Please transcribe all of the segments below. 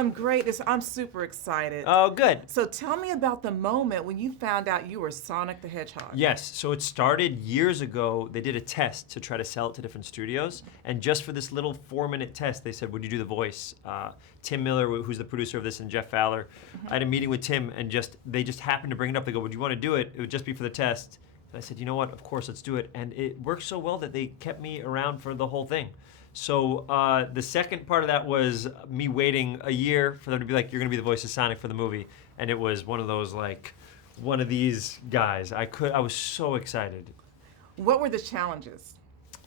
I'm great. I'm super excited. Oh, good. So tell me about the moment when you found out you were Sonic the Hedgehog. Yes, so it started years ago. They did a test to try to sell it to different studios, and just for this little 4-minute test, they said, would you do the voice? Tim Miller, who's the producer of this, and Jeff Fowler. I had a meeting with Tim, and they just happened to bring it up. They go, would you want to do it? It would just be for the test. And I said, you know what, of course, let's do it. And it worked so well that they kept me around for the whole thing. So the second part of that was me waiting a year for them to be like, you're going to be the voice of Sonic for the movie. And it was one of those, like, one of these guys. I was so excited. What were the challenges?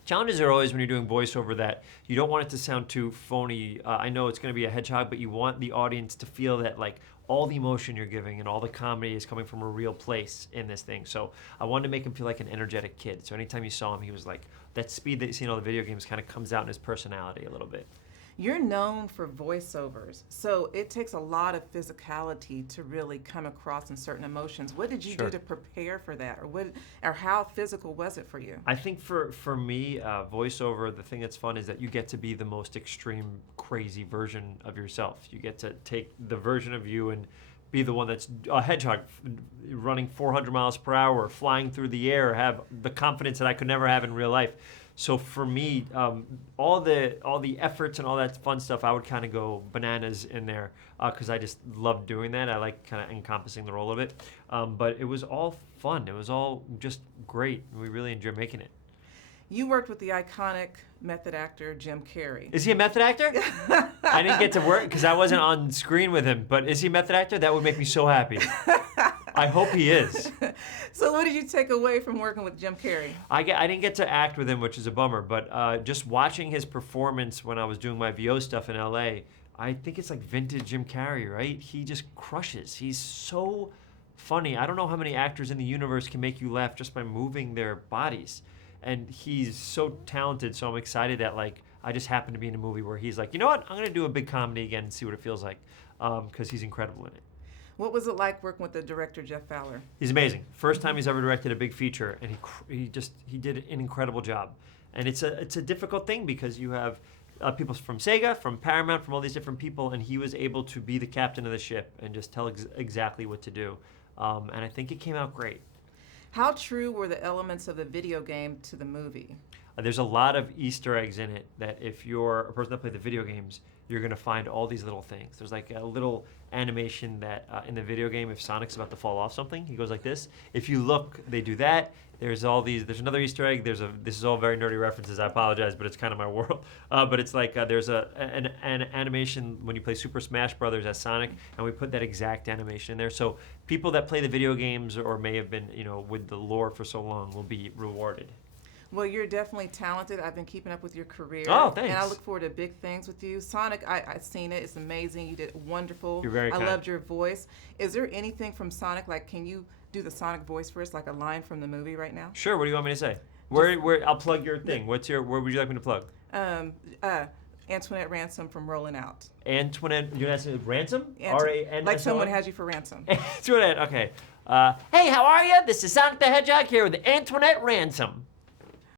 Challenges are always when you're doing voiceover that you don't want it to sound too phony. I know it's going to be a hedgehog, but you want the audience to feel that, like, all the emotion you're giving and all the comedy is coming from a real place in this thing. So I wanted to make him feel like an energetic kid. So anytime you saw him, he was like, that speed that you see in all the video games kind of comes out in his personality a little bit. You're known for voiceovers, so it takes a lot of physicality to really come across in certain emotions. What did you do to prepare for that, or how physical was it for you? I think for me, voiceover, the thing that's fun is that you get to be the most extreme, crazy version of yourself. You get to take the version of you and be the one that's a hedgehog, running 400 miles per hour, flying through the air, have the confidence that I could never have in real life. So for me, all the efforts and all that fun stuff, I would kind of go bananas in there because I just love doing that. I like kind of encompassing the role of it. But it was all fun. It was all just great. We really enjoyed making it. You worked with the iconic method actor Jim Carrey. Is he a method actor? I didn't get to work because I wasn't on screen with him. But is he a method actor? That would make me so happy. I hope he is. So what did you take away from working with Jim Carrey? I didn't get to act with him, which is a bummer, but just watching his performance when I was doing my VO stuff in LA, I think it's like vintage Jim Carrey, right? He just crushes. He's so funny. I don't know how many actors in the universe can make you laugh just by moving their bodies. And he's so talented, so I'm excited that, like, I just happened to be in a movie where he's like, you know what, I'm going to do a big comedy again and see what it feels like, because he's incredible in it. What was it like working with the director, Jeff Fowler? He's amazing. First time he's ever directed a big feature, and he did an incredible job. And it's a difficult thing because you have people from Sega, from Paramount, from all these different people, and he was able to be the captain of the ship and just tell exactly what to do. And I think it came out great. How true were the elements of the video game to the movie? There's a lot of Easter eggs in it that if you're a person that played the video games, you're going to find all these little things. There's like a little animation that in the video game, if Sonic's about to fall off something, he goes like this. If you look, they do that. There's another Easter egg. This is all very nerdy references. I apologize, but it's kind of my world. But it's like there's an animation when you play Super Smash Brothers as Sonic, and we put that exact animation in there. So people that play the video games or may have been, with the lore for so long will be rewarded. Well, you're definitely talented. I've been keeping up with your career. Oh, thanks. And I look forward to big things with you. Sonic, I've seen it. It's amazing. You did wonderful. You're very kind. I loved your voice. Is there anything from Sonic, like, can you do the Sonic voice for us, like a line from the movie right now? Sure. What do you want me to say? Where I'll plug your thing. Where would you like me to plug? Antoinette Ransom from Rolling Out. Antoinette, you're asking Ransom? R-A-N-S-O-N? Like someone has you for ransom. Antoinette, okay. Hey, how are you? This is Sonic the Hedgehog here with Antoinette Ransom.